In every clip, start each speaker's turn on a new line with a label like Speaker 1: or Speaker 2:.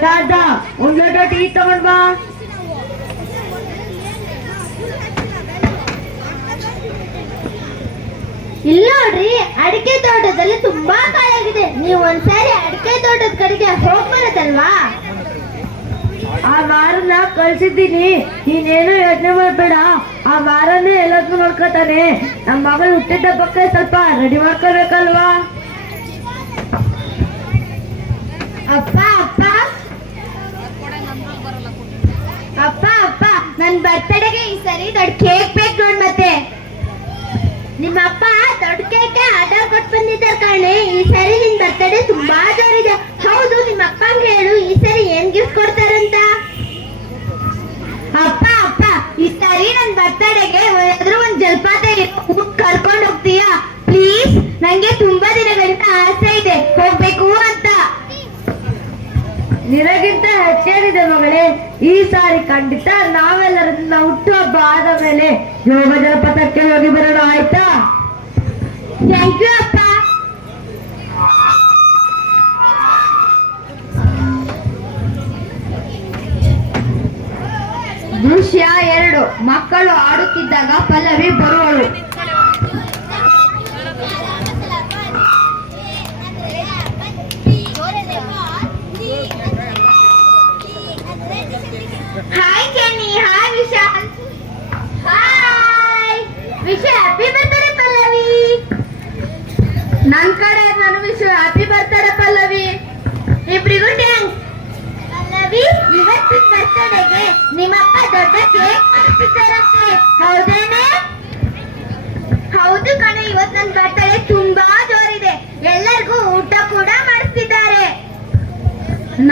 Speaker 1: ಶಾರದಾ ಒಂದ್ ಲೋಟ ಟೀ ತಗೊಂಡ್ ಬಾ.
Speaker 2: ಇಲ್ಲ ನೋಡ್ರಿ ಅಡಿಕೆ ತೋಟದಲ್ಲಿ ತುಂಬಾ ಕಾಳಾಗಿದೆ ನೀವು ಒಂದ್ಸಾರಿ ಅಡಿಕೆ ತೋಟದ ಕಡೆಗೆ ಹೋಗ್ಬಾರದಲ್ವಾ
Speaker 1: ಆ ವಾರನ ಕಳ್ಸಿದ್ದೀನಿ. ನೀನೇನು ಯೋಚನೆ ಮಾಡ್ಬೇಡ. ಆ ವಾರನೇ ಎಲ್ಲದನ್ನೂ ಮಾಡ್ಕೋತಾನೆ ನಮ್ಮ ಮಗಳು ಹುಟ್ಟಿದ ಪಕ್ಕ ಸ್ವಲ್ಪ ರೆಡಿ ಮಾಡ್ಕೋಬೇಕಲ್ವಾ?
Speaker 2: ಅಪ್ಪ ನನ್ ಬರ್ತಡೆಗೆ ಈ ಸರಿ ದೊಡ್ಡ ಕೇಕ್ ಬೇಕು ನೋಡ್ ಮತ್ತೆ. ನಿಮ್ಮ ಅಪ್ಪ ದೊಡ್ಡ ಕೇಕ್ ಆರ್ಡರ್ ಕೊಟ್ಟು ಬಂದಿದ್ದಾರೆ ಕಾಣೆ. ಈ ಸರಿ ನಿನ್ ಬರ್ತಡೆ ತುಂಬಾ ಜೋರಿದೆ. ಹೌದು, ನಿಮ್ಮ ಅಪ್ಪ ಹೇಳು. ಈ ಸರಿ ಏನ್ ಗಿಫ್ಟ್ ಕೊಡ್ತಾರಂತ ಅಪ್ಪ ಅಪ್ಪ ಈ ಸರಿ ನನ್ ಬರ್ತಡೆಗೆ ಏನಾದ್ರೂ ಒಂದ್ ಜಲಪಾತ ಕರ್ಕೊಂಡು ಹೋಗ್ತೀಯಾ ಪ್ಲೀಸ್ ನಂಗೆ ತುಂಬಾ ದಿನಗಳಿಂದ ಆಸೆ ಇದೆ ಹೋಗ್ಬೇಕು ಅಂತ
Speaker 1: ನಿನಗಿಂತ ಹೆಚ್ಚೇನಿದೆ ಮಗಳೇ? ಈ ಸಾರಿ ಖಂಡಿತ ನಾವೆಲ್ಲರನ್ನ ಹುಟ್ಟು ಹಬ್ಬ ಆದ ಮೇಲೆ ಯೋಗ ಜಲಪಥಕ್ಕೆ ಹೋಗಿ ಬರೋಣ ಆಯ್ತಾ?
Speaker 2: ಥ್ಯಾಂಕ್ ಯು ಅಪ್ಪ.
Speaker 1: ದೃಶ್ಯ ಎರಡು. ಮಕ್ಕಳು ಆಡುತ್ತಿದ್ದಾಗ ಪಲ್ಲವಿ ಬರುವಳು.
Speaker 2: Hi ಕೆನಿ hi Vishal hi Vishal happy ಬರ್ತಾರೆ ಪಲ್ಲವಿ
Speaker 1: ನನ್ ಕಡೆ ನನ್ನ ವಿಷಯ ಹ್ಯಾಪಿ ಬರ್ತಾರೆ ಪಲ್ಲವಿ
Speaker 2: ಇಬ್ರಿಗೂ ಥ್ಯಾಂಕ್ಸ್ ಪಲ್ಲವಿ ಇವತ್ತಿನ ಬರ್ತಡೆಗೆ ನಿಮ್ಮಪ್ಪ ದೊಡ್ಡ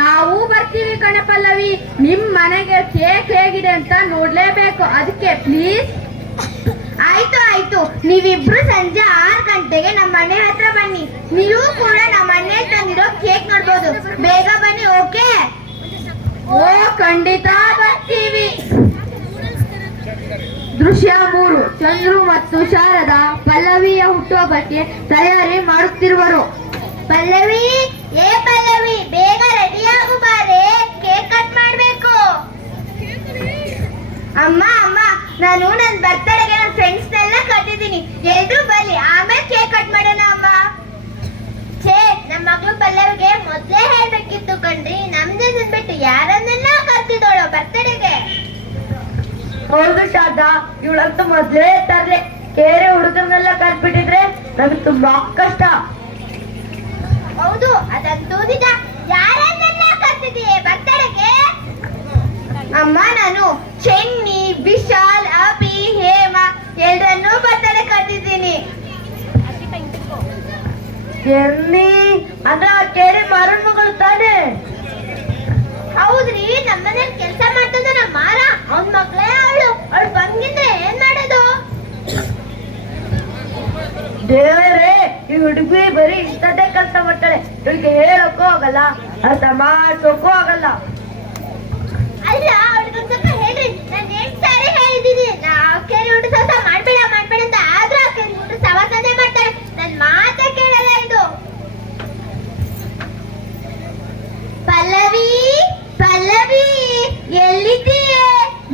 Speaker 1: ನಾವು ಬರ್ತೀವಿ ಕಣಪಲ್ಲವಿ. ನಿಮ್ ಮನೆಗೆ ಕೇಕ್ ಹೇಗಿದೆ ಅಂತ ನೋಡ್ಲೇಬೇಕು. ಅದಕ್ಕೆ ಪ್ಲೀಸ್
Speaker 2: ಆಯ್ತು ಆಯ್ತು. ನೀವಿಬ್ರು ಸಂಜೆ ಆರು ಗಂಟೆಗೆ ನಮ್ಮ ಮನೆ ಹತ್ರ ಬನ್ನಿ. ನೀವು ಕೂಡ ನಮ್ಮ ಮನೆ ತಂದಿರೋ ಕೇಕ್ ನೋಡ್ಬೋದು. ಬೇಗ ಬನ್ನಿ ಓಕೆ
Speaker 1: ಓ, ಖಂಡಿತ ಬರ್ತೀವಿ. ದೃಶ್ಯ ಮೂರು. ಚಂದ್ರು ಮತ್ತು ಶಾರದಾ ಪಲ್ಲವಿಯ ಹುಟ್ಟುಹಬ್ಬಕ್ಕೆ ತಯಾರಿ ಮಾಡುತ್ತಿರುವರು.
Speaker 2: ಪಲ್ಲವಿ ಏ ಪಲ್ಲವಿ, ಬೇಗ ರೆಡಿ ಆಗು ಕೇಕ್ ಕಟ್ ಮಾಡ್ಬೇಕು. ಅಮ್ಮ ಅಮ್ಮ, ನಾನು ನನ್ನ ಬರ್ತಡೆಗೆ ನನ್ನ ಫ್ರೆಂಡ್ಸ್ ನೆಲ್ಲ ಕಟ್ಟಿದ್ದೀನಿ. ಎಲ್ರೂ ಬರ್ಲಿ ಆಮೇಲೆ ಕೇಕ್ ಕಟ್ ಮಾಡೋಣ ಅಮ್ಮ. ಛೇ ನಮ್ಮ ಮಗಳು ಪಲ್ಲವಿಗೆ ಮೊದಲೇ ಹೇಳ್ಬೇಕಿತ್ತು ಕಣ್ರಿ. ನಮ್ದೇ ಬಿಟ್ಟು ಯಾರನ್ನೆಲ್ಲ ಕರ್ತಿದ್ದೋಳು ಬರ್ತಡೆಗೆ
Speaker 1: ಹೌದು ಶಾರದಾ, ಇವಳಂತೂ ಮೊದಲೇ ತರ್ಲೆ ಬೇರೆ ಹುಡುಗನ್ನೆಲ್ಲ ಕರ್ಬಿಟ್ಟಿದ್ರೆ ನಮ್ಗೆ ತುಂಬಾ ಕಷ್ಟ.
Speaker 2: ಹೌದು, ಅದನ್ನು ನಿಜ ಯಾರನ್ನೆಲ್ಲ ಕರ್ತಿದೀಯ ಬರ್ತಡೆಗೆ ಅಮ್ಮ, ನಾನು ಚೆನ್ನಿ, ವಿಶಾಲ್, ಅಭಿ, ಹೇಮ ಎಲ್ಲರನ್ನೂ ಬರ್ತಡೆ ಕರ್ತಿದ್ದೀನಿ
Speaker 1: ಎಲ್ಲಿ? ಅಂದ್ರೆ ಆ ಕೇರೆ ಮಾರನ್ ಮಗಳು ತಾನೇ?
Speaker 2: ಹೌದ್ರಿ, ನಮ್ಮನೇಲಿ ಕೆಲಸ ಮಾಡ್ತದ ನಮ್ಮ ಮಾರ. ಅವನ್ ಮಗಳೇ ಅವಳು. ಅವಳು ಬಂಗಿದ್ರೆ ಏನ್ ಮಾಡೋದು?
Speaker 1: ದೇವರೇ ಈ ಹುಡುಗಿ ಬರೀ ಇಂಥದ್ದೇ ಕೆಲಸ ಮಾಡ್ತಾಳೆ. ಇವಳಿಗೆ ಹೇಳಕ್ಕೂ ಆಗಲ್ಲ ಅರ್ಥ ಮಾಡ್ಸೋಕ್ಕೂ ಆಗಲ್ಲ.
Speaker 2: ಅಲ್ಲ ಅವಳಿಗೆ ಸ್ವಲ್ಪ ಹೇಳ್ರಿ ನಾನು ಎಂಟ್ ಸಾರಿ ಹೇಳಿದೀನಿ ನಾವು ಕೇರಿ ಊಟ ಸವಸ ಮಾಡ್ಬೇಡ ಮಾಡ್ಬೇಡ ಅಂತ ಆದ್ರೂ ಆ ಕೇರಿ ಊಟ ಸವಸನೆ ಮಾಡ್ತಾಳೆ ನನ್ ಮಾತೇ ಕೇಳಲ್ಲ ಇದು ಪಲ್ಲವಿ ಪಲ್ಲವಿ ಎಲ್ಲಿದ್ದೀಯೆ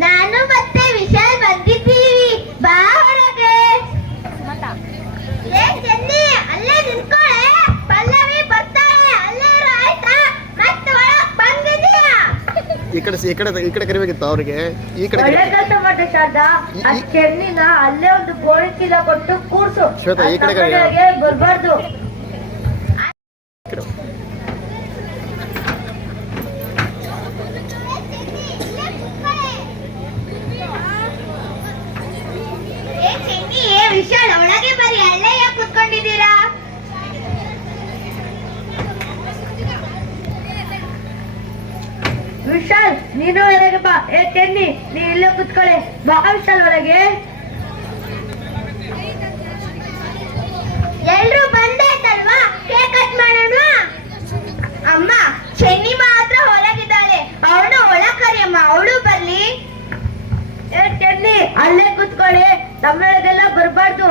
Speaker 2: ನಾನು ಮತ್ತೆ ವಿಶಾಲ್ ಬಂದಿದ್ದೀವಿ ಬಾ ಹೊರಗೆ ಏ ಚೆನ್ನಿ ಅಲ್ಲೇ ನಿಂತ್ಕೊಳ್ಳೆ ಪಲ್ಲವಿ ಬರ್ತಾಳೆ ಅಲ್ಲೇ ಇರು, ಆಯ್ತಾ ಮತ್ತೆ ಒಳಗ್ ಬಂದಿದ್ದೀಯಾ
Speaker 3: ಈ ಕಡೆ ಈ ಕಡೆ ಈ ಕಡೆ ಕರಿಬೇಕಿತ್ತು ಅವ್ರಿಗೆ. ಈ ಕಡೆ
Speaker 1: ಒಳ್ಳೆ
Speaker 3: ಕರಿ-
Speaker 1: ಕೆಲಸ ಮಾಡಿದೆ ಶಾರದಾ. ಆ ಚೆನ್ನಿನ ಅಲ್ಲೇ ಒಂದು ಗೋಣಿ ಚೀಲ ಕೊಟ್ಟು ಕೂರ್ಸು.
Speaker 3: ಶ್ವೇತಾ, ಈ ಕಡೆ
Speaker 1: ಬರಬಾರ್ದು
Speaker 2: ಬರ್ಬಾರ್ದು. ವಿಶಾಲ್,
Speaker 1: ನೀನು ಹೊರಗೆ ಬಾ. ಏ, ಕೆನ್ನಿ, ನೀ ಇಲ್ಲೇ ಕುತ್ಕೊಳ್ಳಿ. ಬಾ, ವಿಶಾಲ್ ಒಳಗೆ.
Speaker 2: ಎಲ್ರು ಬಂದಾಯ್ತಲ್ವಾ? ಕೇಕ್ ಕಟ್ ಮಾಡೋಣ? ಅಮ್ಮ ಚೆನ್ನಿ ಮಾತ್ರ ಹೊರಗಿದ್ದಾಳೆ. ಅವಳು ಒಳ ಕರಿಯಮ್ಮ, ಅವಳು ಬರ್ಲಿ.
Speaker 1: ಏ ಚೆನ್ನಿ ಅಲ್ಲೇ ಕುತ್ಕೊಳ್ಳಿ. ತಮ್ಮೊಳಗೆಲ್ಲ ಬರ್ಬಾರ್ದು.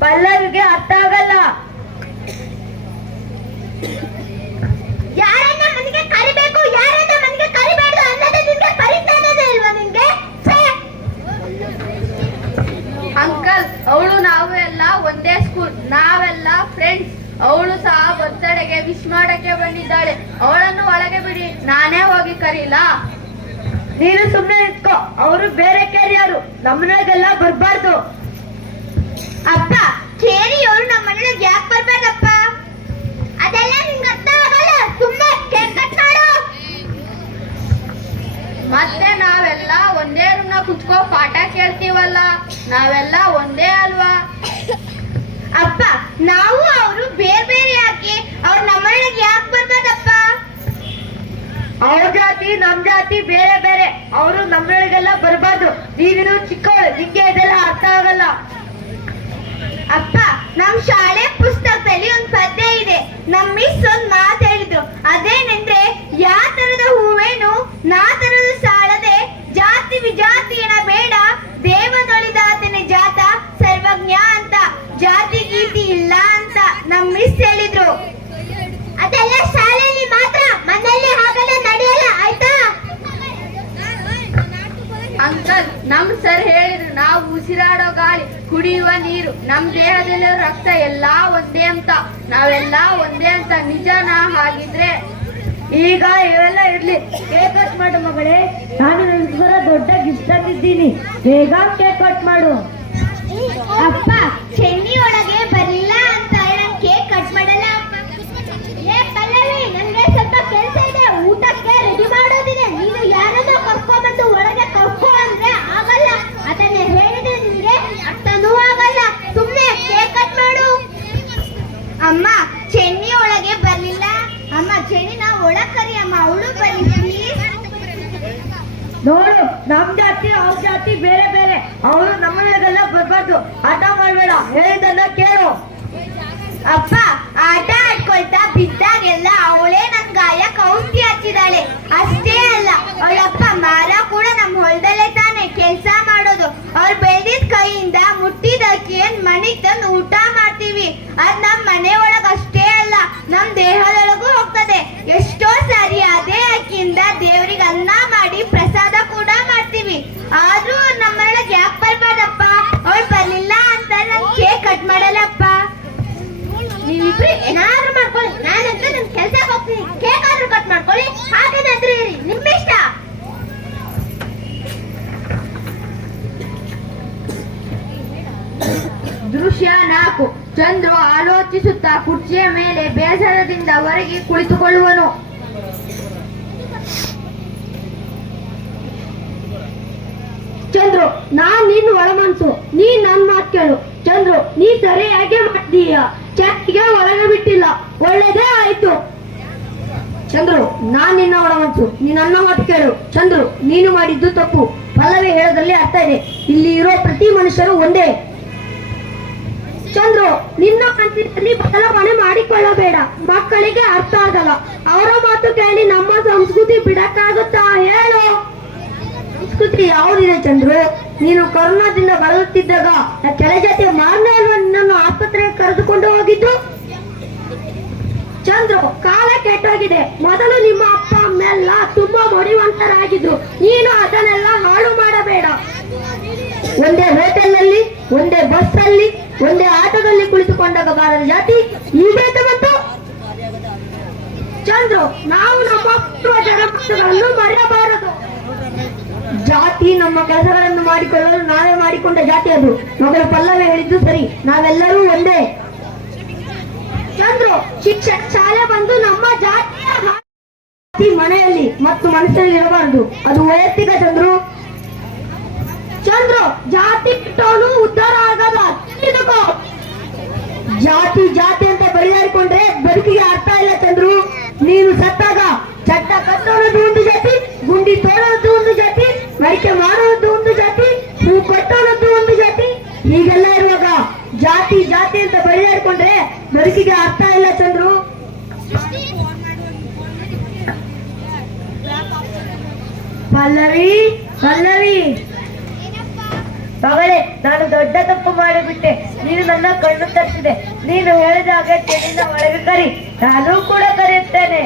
Speaker 1: ಪಲ್ಲವಿಗೆ ಅರ್ಥ ಆಗಲ್ಲ.
Speaker 2: ಅಂಕಲ್ ಅವಳು ನಾವು ಎಲ್ಲ
Speaker 4: ಒಂದೇ ಸ್ಕೂಲ್ ನಾವೆಲ್ಲ ಫ್ರೆಂಡ್ಸ್ ಅವಳು ಸಹ ಬರ್ತಡೆಗೆ ವಿಶ್ ಮಾಡಕ್ಕೆ ಬಂದಿದ್ದಾಳೆ. ಅವಳನ್ನು ಒಳಗೆ
Speaker 2: ಬಿಡಿ ನಾನೇ ಹೋಗಿ ಕರೀಲ?
Speaker 1: ನೀನು ಸುಮ್ಮನೆ ನಿಂತ್ಕೋ ಅವರು ಬೇರೆ ಕೇರಿಯರು ನಮ್ಮನೆಗೆಲ್ಲ ಬರ್ಬಾರ್ದು.
Speaker 2: ಅಪ್ಪ ಕೇರಿಯವರು ನಮ್ಮ ಮನೆಗೆ ಯಾಕೆ ಮತ್ತೆ ನಾವೆಲ್ಲ ಒಂದೇ ರೂಮ್ನ ಕುತ್ಕೋ ಪಾಠ ಕೇಳ್ತೀವಲ್ಲ? ನಾವೆಲ್ಲ ಒಂದೇ ಅಲ್ವಾ? ಅಪ್ಪ ನಾವು ಅವರು ಬೇರೆ ಬೇರೆ ಯಾಕೆ? ಅವ್ರು ನಮ್ಮ ಮನೆಗೆ ಯಾಕೆ ಬರ್ಬೇಕಪ್ಪ
Speaker 1: ಅವ್ರ ಜಾತಿ ನಮ್ ಜಾತಿ ಬೇರೆ ಬೇರೆ. ಅವರು ನಮ್ಮನೆಗೆಲ್ಲ ಬರ್ಬಾರ್ದು. ನೀವಿನ ಚಿಕ್ಕವಳು ನಿಂಗೆ ಇದೆಲ್ಲ ಅರ್ಥ ಆಗಲ್ಲ.
Speaker 2: ಅಪ್ಪ ನಮ್ ಶಾಲೆ ಪುಸ್ತಕದಲ್ಲಿ ಒಂದು ಪದ್ಯ ಇದೆ. ನಮ್ ಮಿಸ್ ಒಂದ್ ಮಾತು ಹೇಳಿದ್ರು. ಅದೇನೆಂದ್ರೆ ಯಾ ತರದ ಹೂವೇನು ನಾ ತರದ ಸಾಳದೆ ಜಾತಿ ವಿಜಾತಿಯನ ಬೇಡ. ದೇವನೊಳಿದಾತನ ಜಾತ, ಸರ್ವಜ್ಞ ಅಂತ. ಜಾತಿ ಗೀತಿ ಇಲ್ಲ ಅಂತ ನಮ್ ಮಿಸ್ ಹೇಳಿದ್ರು. ಅದೆಲ್ಲ ಶಾಲೆಯಲ್ಲಿ ಮಾತ್ರ, ಮನೆಯಲ್ಲಿ ಹಾಗೆಲ್ಲ ನಡೆಯಲ್ಲ ಆಯ್ತಾ ಅಂಕಲ್ ನಮ್ ಸರ್ ಹೇಳಿದ್ರು, ನಾವು ಉಸಿರಾಡೋ ಗಾಳಿ, ಕುಡಿಯುವ ನೀರು, ನಮ್ ದೇಹದಲ್ಲಿ ರಕ್ತ ಎಲ್ಲಾ ಒಂದೇ ಅಂತ. ನಾವೆಲ್ಲ ಒಂದೇ ಅಂತ, ನಿಜನಾ ಹಾಗಿದ್ರೆ?
Speaker 1: ಈಗ ಇವೆಲ್ಲ ಇರ್ಲಿ. ಕೇಕ್ ಕಟ್ ಮಾಡು ಮಗಳೇ. ನಾನು ನಿನ್ಗೋಸ್ಕರ ದೊಡ್ಡ ಗಿಫ್ಟ್ ತಂದಿದ್ದೀನಿ. ಬೇಗ ಕೇಕ್ ಕಟ್ ಮಾಡು.
Speaker 2: ಅಪ್ಪ ಚೆನ್ನಿ ಒಳಗೆ
Speaker 1: ಹೇಳಿದನ್ನ ಕೇಳು.
Speaker 2: ಅಪ್ಪ, ಆಟ ಆಡ್ಕೊಳ್ತಾ ಬಿದ್ದಾಗೆಲ್ಲ ಅವಳೇ ನನ್ ಗಾಯ ಕೌಂಟಿ ಹಚ್ಚಿದಾಳೆ. ಅಷ್ಟೇ ಅಲ್ಲ, ಅವಳಪ್ಪ ಮಾರ ಕೂಡ ನಮ್ ಹೊಲದಲ್ಲೇ ತಾನೆ ಕೆಲ್ಸ ಮಾಡೋದು. ಅವ್ರು ಬೆಳೆದಿದ್ ಕೈಯಿಂದ ಮುಟ್ಟಿದ ಅಕ್ಕಿಯನ್ ಮನೆಗ್ ತಂದು ಊಟ ಮಾಡ್ತೀವಿ. ಅದ್ ನಮ್ ಮನೆ ಒಳಗ ಅಷ್ಟೇ ಅಲ್ಲ, ನಮ್ ದೇಹದೊಳಗೂ ಹೋಗ್ತದೆ. ಎಷ್ಟೋ ಸಾರಿ ಅದೇ ಅಕ್ಕಿಯಿಂದ ದೇವ್ರಿಗೆ ಅನ್ನ ಮಾಡಿ ಪ್ರಸಾದ ಕೂಡ ಮಾಡ್ತೀವಿ. ಆದ್ರೂ ನಮ್ಮ ಚಂದ್ರು ಆಲೋಚಿಸುತ್ತಾ ಕುರ್ಚಿಯ ಮೇಲೆ ಬೇಸರದಿಂದ ಹೊರಗೆ ಕುಳಿತುಕೊಳ್ಳುವನು.
Speaker 1: ಚಂದ್ರು, ನಾನ್ ನಿನ್ ಒಳ ಮನ್ಸು ನೀ ನನ್ ಮಾತ್ ಕೇಳು. ಚಂದ್ರು, ನೀ ಸರಿಯಾಗಿ ಮಾಡ್ತೀಯ ಚೆಕ್ಗೆ ಒಳಗೆ ಬಿಟ್ಟಿಲ್ಲ. ಒಳ್ಳೇದೇ ಆಯ್ತು. ಚಂದ್ರು, ನಾನ್ ನಿನ್ನ ಒಳ ಮನ್ಸು ನೀ ನನ್ನ ಮಾತು ಕೇಳು. ಚಂದ್ರು, ನೀನು ಮಾಡಿದ್ದು ತಪ್ಪು. ಫಲವೇ ಹೇಳೋದ್ರಲ್ಲಿ ಅರ್ಥ ಇದೆ. ಇಲ್ಲಿ ಇರೋ ಪ್ರತಿ ಮನುಷ್ಯರು ಒಂದೇ. ಚಂದ್ರು, ನಿನ್ನ ಮನಸ್ಸಿನಲ್ಲಿ ಬದಲಾವಣೆ ಮಾಡಿಕೊಳ್ಳಬೇಡ. ಮಕ್ಕಳಿಗೆ ಅರ್ಥ ಆಗಲ್ಲ. ಅವರ ಮಾತು ಕೇಳಿ ನಮ್ಮ ಸಂಸ್ಕೃತಿ ಬಿಡಕ್ಕಾಗುತ್ತಾ ಹೇಳು. ಸಂಸ್ಕೃತಿ ಯಾವುದಿದೆ ಚಂದ್ರು? ನೀನು ಕೊರೋನಾದಿಂದ ಬಳಲುತ್ತಿದ್ದಾಗ ಕೆಳ ಜಾತಿ ನಿನ್ನನ್ನು ಆಸ್ಪತ್ರೆಗೆ ಕರೆದುಕೊಂಡು ಹೋಗಿದ್ದು? ಚಂದ್ರು, ಕಾಲ ಕೆಟ್ಟೋಗಿದೆ. ಮೊದಲು ನಿಮ್ಮ ಅಪ್ಪ ಅಮ್ಮೆಲ್ಲ ತುಂಬಾ ಮೊಡಿವಂತರಾಗಿದ್ರು ನೀನು ಅದನ್ನೆಲ್ಲ ಹಾಳು ಮಾಡಬೇಡ. ಒಂದೇ ಹೋಟೆಲ್ನಲ್ಲಿ, ಒಂದೇ ಬಸ್ ಅಲ್ಲಿ ಒಂದೇ ಆಟದಲ್ಲಿ ಕುಳಿತುಕೊಂಡಾಗ ಬಾರದ ಜಾತಿ ಈಗ ಮತ್ತು ಚಂದ್ರು, ನಾವು ನಮ್ಮ ಜನಪಕ್ಷಗಳನ್ನು ಮರೆಯಬಾರದು. ಜಾತಿ ನಮ್ಮ ಕೆಲಸಗಳನ್ನು ಮಾಡಿಕೊಳ್ಳಲು ನಾವೇ ಮಾಡಿಕೊಂಡ ಜಾತಿ ಅದು. ಮಗಳ ಪಲ್ಲವಿ ಹೇಳಿದ್ದು ಸರಿ, ನಾವೆಲ್ಲರೂ ಒಂದೇ. ಚಂದ್ರು ಶಿಕ್ಷಕ ಶಾಲೆ ಬಂದು ನಮ್ಮ ಜಾತಿಯ ಜಾತಿ ಮನೆಯಲ್ಲಿ ಮತ್ತು ಮನಸ್ಸಲ್ಲಿ ಇರಬಾರದು. ಅದು ವೈಯಕ್ತಿಕ ಚಂದ್ರು. ಚಂದ್ರು, ಜಾತಿ ಬಿಟ್ಟವನು ಉದ್ಧಾರ ಆಗಲ್ಲ ತಿಳಿದುಕೋ ಜಾತಿ ಜಾತಿ ಅಂತ ಬರೆಯಾಡಿಕೊಂಡ್ರೆ ಬದುಕಿಗೆ ಅರ್ಥ ಇಲ್ಲ ಚಂದ್ರು. ನೀನು ಸತ್ತಾಗ ಚಟ್ಟ ಕಟ್ಟೋದು ಒಂದು ಜಾತಿ, ಗುಂಡಿ ತೋರೋದು ಒಂದು ಜಾತಿ, ಮಡಿಕೆ ಮಾಡೋದು ಒಂದು ಜಾತಿ, ಹೂ ಕಟ್ಟೋದು ಒಂದು ಜಾತಿ. ಹೀಗೆಲ್ಲ ಇರುವಾಗ ಜಾತಿ ಜಾತಿ ಅಂತ ಬರೆಯಾಡಿಕೊಂಡ್ರೆ ಬದುಕಿಗೆ ಅರ್ಥ ಇಲ್ಲ ಚಂದ್ರು. ಪಲ್ಲವಿ ಪಲ್ಲವಿ. ನಾನು ದೊಡ್ಡ ತಪ್ಪು ಮಾಡಿಬಿಟ್ಟೆ. ನೀನು ನನ್ನ ಕಣ್ಣು ತಪ್ಪಿದೆ. ನೀನು ಹೇಳಿದ ಹಾಗೆ ಚೆನ್ನಿನ ಒಳಗೆ ಕರಿ. ನಾನು ಕೂಡ ಕರೆಯುತ್ತೇನೆ.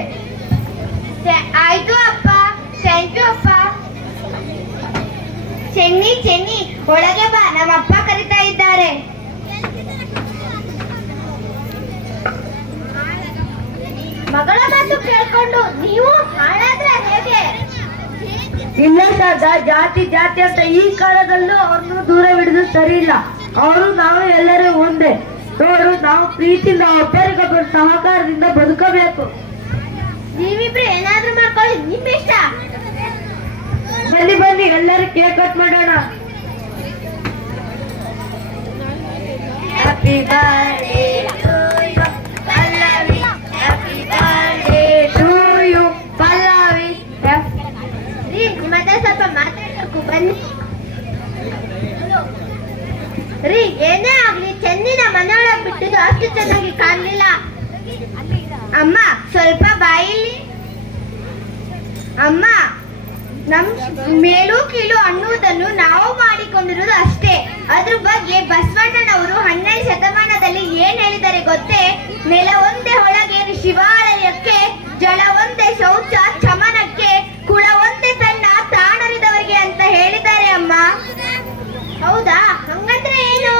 Speaker 2: ಆಯ್ತು ಅಪ್ಪ. ಥ್ಯಾಂಕ್ ಯು ಅಪ್ಪ. ಚೆನ್ನಿ ಚೆನ್ನಿ, ಒಳಗೆ ಬಾ. ನಮ್ಮ ಅಪ್ಪ ಕರಿತಾ ಇದ್ದಾರೆ. ಮಗಳ ಮಾತು ಕೇಳ್ಕೊಂಡು ನೀವು ಹಾಳ
Speaker 1: ಇಲ್ಲ ಜಾತಿ ಜಾತಿ ಅಂತ ಈ ಕಾಲದಲ್ಲೂ ಅವ್ರನ್ನು ದೂರವಿಡುದು ಸರಿ ಇಲ್ಲ ಅವರು ನಾವು ಎಲ್ಲರೂ ಒಂದೇ. ಅವರು ನಾವು ಪ್ರೀತಿಯಿಂದ ಒಬ್ಬರಿಗೊಬ್ಬರು ಸಹಕಾರದಿಂದ ಬದುಕಬೇಕು.
Speaker 2: ನೀವಿಬ್ರು ಏನಾದ್ರೂ ಮಾಡ್ಕೊಳ್ಳಿ ನಿಮ್ ಇಷ್ಟ
Speaker 1: ಬನ್ನಿ ಬನ್ನಿ ಎಲ್ಲರೂ ಕೇಕ್ ಕಟ್ ಮಾಡೋಣ. ಹ್ಯಾಪಿ ಬರ್ಡೇ
Speaker 2: ಗೊತ್ತೇ? ಒಂದೇ ಒಳಗೇನು ಶಿವಾಲಯಕ್ಕೆ, ಜಲ ಒಂದೇ ಶೌಚ ಚಮನಕ್ಕೆ ಕುಳ ಒಂದೇ ತನ್ನ ತಾಣರಿದವರಿಗೆ ಅಂತ ಹೇಳಿದ್ದಾರೆ ಅಮ್ಮ. ಹೌದಾ? ಹಂಗಂದ್ರೆ ಏನು?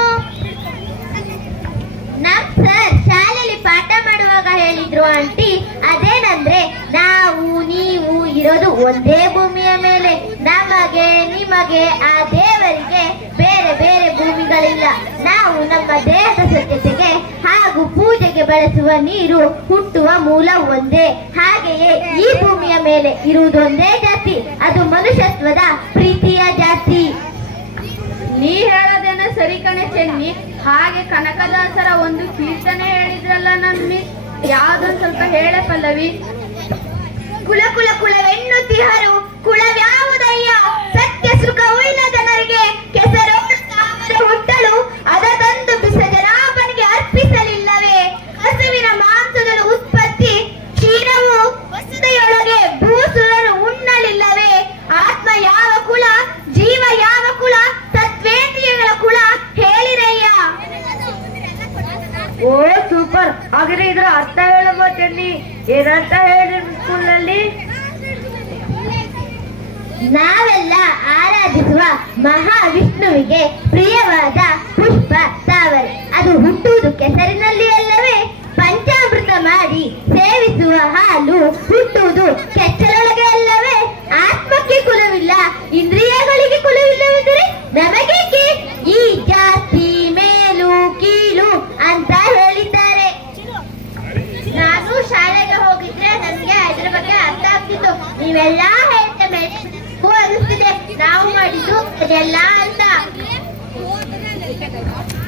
Speaker 2: ನಮ್ ಸರ್ ಶಾಲೆಯಲ್ಲಿ ಪಾಠ ಮಾಡುವಾಗ ಹೇಳಿದ್ರು ಆಂಟಿ, ಅದೇನಂದ್ರೆ ನಾವು, ನೀವು ಇರೋದು ಒಂದೇ ಭೂಮಿಯ ಮೇಲೆ, ನಮಗೆ, ನಿಮಗೆ, ಆ ದೇವರಿಗೆ ಬೇರೆ ಬೇರೆ ಭೂಮಿಗಳಿಲ್ಲ. ನಾವು ನಮ್ಮ ದೇಹದ ಪೂಜೆಗೆ ಬಳಸುವ ನೀರು ಹುಟ್ಟುವ ಮೂಲ ಒಂದೇ. ಹಾಗೆಯೇ ಈ ಭೂಮಿಯ ಮೇಲೆ ಇರುವುದೊಂದೇ ಜಾತಿ. ಅದು ಮನುಷ್ಯತ್ವದ ಪ್ರೀತಿಯ ಜಾತಿ.
Speaker 4: ನೀ ಹೇಳೋದೇನ ಸರಿ ಕಣೆ ಚೆನ್ನಿ. ಹಾಗೆ ಕನಕದಾಸರ ಒಂದು ಕೀರ್ತನೆ ಹೇಳಿದ್ರಲ್ಲ ನಮ್ಮಿ. ಯಾವ್ದು ಸ್ವಲ್ಪ ಹೇಳ ಪಲ್ಲವಿ.
Speaker 2: ಕುಲ ಕುಲ ಕುಲವ್ಯಾವುದಯ್ಯ ಸತ್ಯ ನಾವೆಲ್ಲ ಆರಾಧಿಸುವ ಮಹಾವಿಷ್ಣುವಿಗೆ ಪ್ರಿಯವಾದ ಪುಷ್ಪ ತಾವರೆ. ಅದು ಹುಟ್ಟುವುದು ಕೆಸರಿನಲ್ಲಿ ಅಲ್ಲವೇ? ಪಂಚಾಮೃತ ಮಾಡಿ ಸೇವಿಸುವ ಹಾಲು ಹುಟ್ಟುವುದು ಕೆಚ್ಚಲೊಳಗೆ ಅಲ್ಲವೇ? ಆತ್ಮಕ್ಕೆ ಕುಲವಿಲ್ಲ, ಇಂದ್ರಿಯಗಳಿಗೆ ಕುಲವಿಲ್ಲವಿದ್ದರೆ ನಮಗೇಕೆ? ಈ ಜಾತಿ ಮೇಲು ಕೀಳು ಅಂತ ಹೇಳಿದ್ದಾರೆ. ನಾನು ಶಾಲೆಗೆ ಹೋಗಿದ್ರೆ ನನಗೆ ಅದರ ಬಗ್ಗೆ ಅರ್ಥ ಆಗ್ತಿತ್ತು. ನೀವೆಲ್ಲ ನಾವು ಮಾಡಿದ್ದು ಅದೆಲ್ಲ ಅಂತ.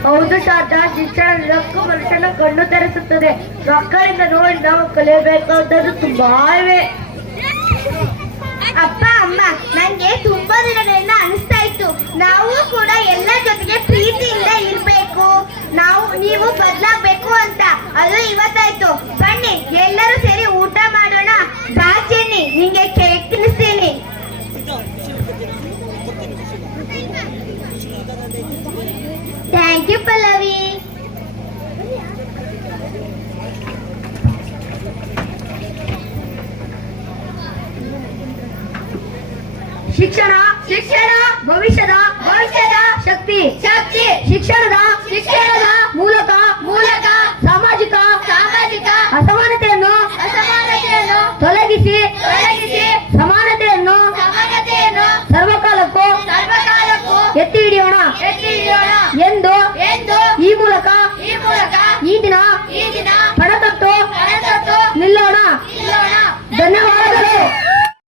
Speaker 1: ಹೌದು ತಾತ ಶಿಕ್ಷಣ ನಿಜಕ್ಕೂ ಮನುಷ್ಯನ ಕಣ್ಣು ತೆರೆಸುತ್ತದೆ. ಮಕ್ಕಳಿಂದ ನೋಡಿ ನಾವು ಕಲಿಯಬೇಕಾದದ್ದು ತುಂಬಾ ಇವೆ.
Speaker 2: ಅಪ್ಪ ಅಮ್ಮ ನಂಗೆ ತುಂಬಾ ದಿನಗಳಿಂದ ಅನಿಸ್ತಾ ಇತ್ತು. ನಾವು ಕೂಡ ಎಲ್ಲ ಜೊತೆಗೆ ಪ್ರೀತಿಯಿಂದ ಇರ್ಬೇಕು. ನಾವು ನೀವು ಬದಲಾಗಬೇಕು ಅಂತ. ಅದು ಇವತ್ತಾಯ್ತು. ಬನ್ನಿ ಎಲ್ಲರೂ ಥ್ಯಾಂಕ್ ಯು ಪಲ್ಲವಿ
Speaker 1: ಶಿಕ್ಷಣ ಶಿಕ್ಷಣ ಭವಿಷ್ಯದ ಭವಿಷ್ಯದ ಶಕ್ತಿ. ಶಕ್ತಿ. ಶಿಕ್ಷಣದ